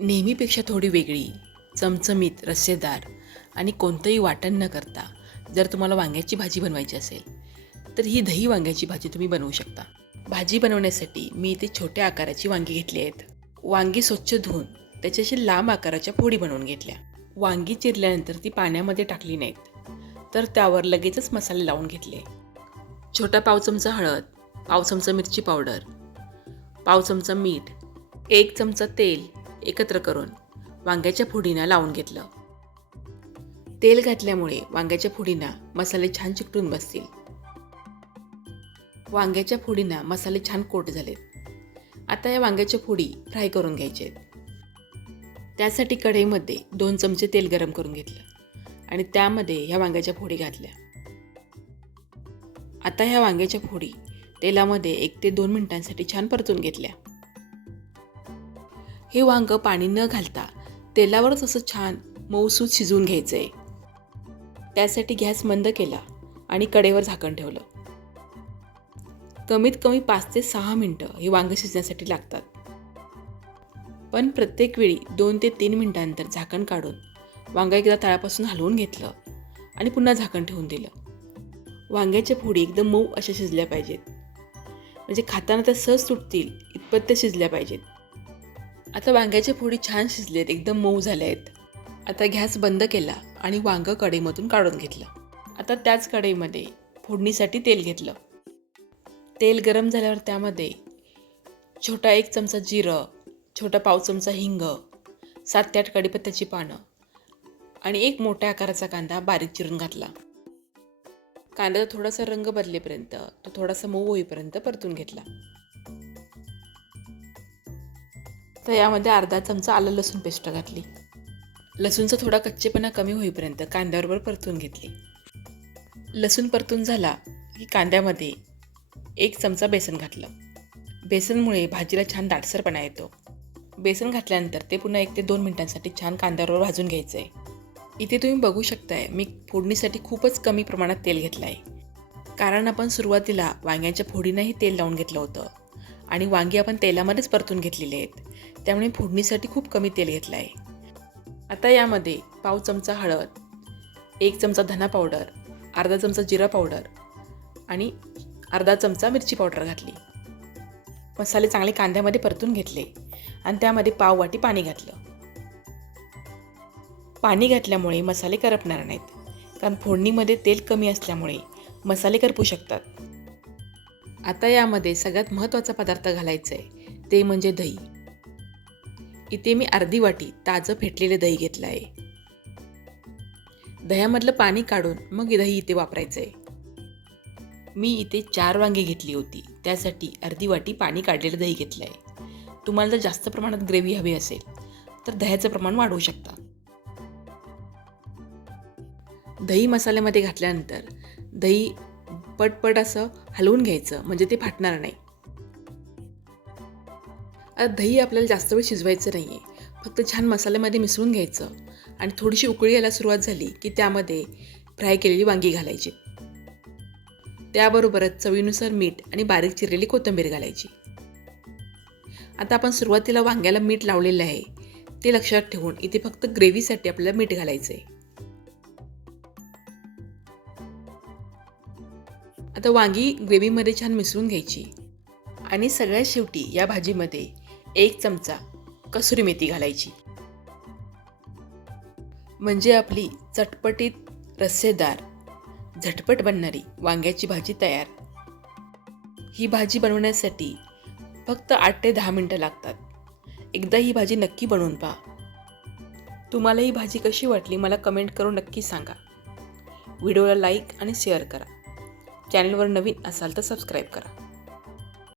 नेहमीपेक्षा थोडी वेगळी, चमचमीत, रस्सेदार आणि कोणतंही वाटण न करता जर तुम्हाला वांग्याची भाजी बनवायची असेल तर ही दही वांग्याची भाजी तुम्ही बनवू शकता. भाजी बनवण्यासाठी मी इथे छोट्या आकाराची वांगी घेतली आहेत. वांगी स्वच्छ धुवून त्याच्याशी लांब आकाराच्या फोडी बनवून घेतल्या. वांगी चिरल्यानंतर ती पाण्यामध्ये टाकली नाहीत, तर त्यावर लगेचच मसाले लावून घेतले. छोटा पाव चमचा हळद, पाव चमचा मिरची पावडर, पाव चमचा मीठ, 1 चमचा तेल एकत्र करून वांग्याच्या फोडींना लावून घेतलं. तेल घातल्यामुळे वांग्याच्या फोडींना मसाले छान चिकटून बसतील. वांग्याच्या फोडींना मसाले छान कोट झालेत. आता या वांग्याच्या फोडी फ्राय करून घ्यायचे आहेत. त्यासाठी कढईमध्ये 2 चमचे तेल गरम करून घेतलं आणि त्यामध्ये ह्या वांग्याच्या फोडी घातल्या. आता ह्या वांग्याच्या फोडी तेलामध्ये 1 ते 2 मिनिटांसाठी छान परतून घेतल्या. हे वांग पाणी न घालता तेलावरच असं छान मऊसूत शिजवून घ्यायचं आहे. त्यासाठी गॅस मंद केला आणि कढईवर झाकण ठेवलं. कमीत कमी 5 ते 6 मिनटं हे वांग शिजण्यासाठी लागतात. पण प्रत्येक वेळी 2 ते 3 मिनिटांनंतर झाकण काढून वांग एकदा तळापासून हलवून घेतलं आणि पुन्हा झाकण ठेवून दिलं. वांग्याच्या फोडी एकदम मऊ अशा शिजल्या पाहिजेत, म्हणजे खाताना त्या सहज तुटतील इतपत त्या शिजल्या पाहिजेत. आता वांग्याच्या फोडी छान शिजलेत, एकदम मऊ झाल्या आहेत. आता गॅस बंद केला आणि वांग कढईमधून काढून घेतलं. आता त्याच कढईमध्ये फोडणीसाठी तेल घेतलं. तेल गरम झाल्यावर त्यामध्ये छोटा 1 चमचा जिरं, छोटा पाव चमचा हिंग, 7 ते 8 कढीपत्त्याची पानं आणि 1 मोठ्या आकाराचा कांदा बारीक चिरून घातला. कांद्याचा थोडासा रंग बदलेपर्यंत, तो थोडासा मऊ होईपर्यंत परतून घेतला. तर यामध्ये अर्धा चमचा आलं लसूण पेस्ट घातली. लसूणचा थोडा कच्चेपणा कमी होईपर्यंत कांद्याबरोबर परतून घेतली. लसूण परतून झाला की कांद्यामध्ये 1 चमचा बेसन घातलं. बेसनमुळे भाजीला छान दाटसरपणा येतो. बेसन घातल्यानंतर ते पुन्हा 1 ते 2 मिनिटांसाठी छान कांद्याबरोबर भाजून घ्यायचं आहे. इथे तुम्ही बघू शकताय, मी फोडणीसाठी खूपच कमी प्रमाणात तेल घेतलं आहे, कारण आपण सुरुवातीला वांग्याच्या फोडींनाही तेल लावून घेतलं होतं आणि वांगी आपण तेलामध्येच परतून घेतलेले आहेत. त्यामुळे फोडणीसाठी खूप कमी तेल घेतलं आहे. आता यामध्ये पाव चमचा हळद, 1 चमचा धना पावडर, अर्धा चमचा जिरा पावडर आणि अर्धा चमचा मिरची पावडर घातली. मसाले चांगले कांद्यामध्ये परतून घेतले आणि त्यामध्ये पाव वाटी पाणी घातलं. पाणी घातल्यामुळे मसाले करपणार नाहीत, कारण फोडणीमध्ये तेल कमी असल्यामुळे मसाले करपू शकतात. आता यामध्ये सगळ्यात महत्त्वाचा पदार्थ घालायचा आहे, ते म्हणजे दही. इथे मी अर्धी वाटी ताजं फेटलेले दही घेतलं आहे. दह्यामधलं पाणी काढून मग दही इथे वापरायचं आहे. मी इथे 4 वांगी घेतली होती, त्यासाठी अर्धी वाटी पाणी काढलेलं दही घेतलं आहे. तुम्हाला जर जास्त प्रमाणात ग्रेव्ही हवी असेल तर दह्याचं प्रमाण वाढवू शकता. दही मसाल्यामध्ये घातल्यानंतर दही पटपट असं हलवून घ्यायचं, म्हणजे ते फाटणार नाही. दही आपल्याला जास्त वेळ शिजवायचं नाही आहे, फक्त छान मसाल्यामध्ये मिसळून घ्यायचं आणि थोडीशी उकळी यायला सुरुवात झाली की त्यामध्ये फ्राय केलेली वांगी घालायची. त्याबरोबरच चवीनुसार मीठ आणि बारीक चिरलेली कोथिंबीर घालायची. आता आपण सुरुवातीला वांग्याला मीठ लावलेलं आहे, ते लक्षात ठेवून इथे फक्त ग्रेव्हीसाठी आपल्याला मीठ घालायचं आहे. आता वांगी ग्रेव्हीमध्ये छान मिसळून घ्यायची आणि सगळ्यात शेवटी या भाजीमध्ये 1 चमचा कसुरी मेथी घालायची. म्हणजे आपली चटपटीत, रस्सेदार, झटपट बनणारी वांग्याची भाजी तयार. ही भाजी बनवण्यासाठी फक्त 8 ते 10 मिनटं लागतात. एकदा ही भाजी नक्की बनवून पहा. तुम्हाला ही भाजी कशी वाटली मला कमेंट करून नक्की सांगा. व्हिडिओला लाईक आणि शेअर करा. चॅनलवर नवीन असाल तर सबस्क्राईब करा.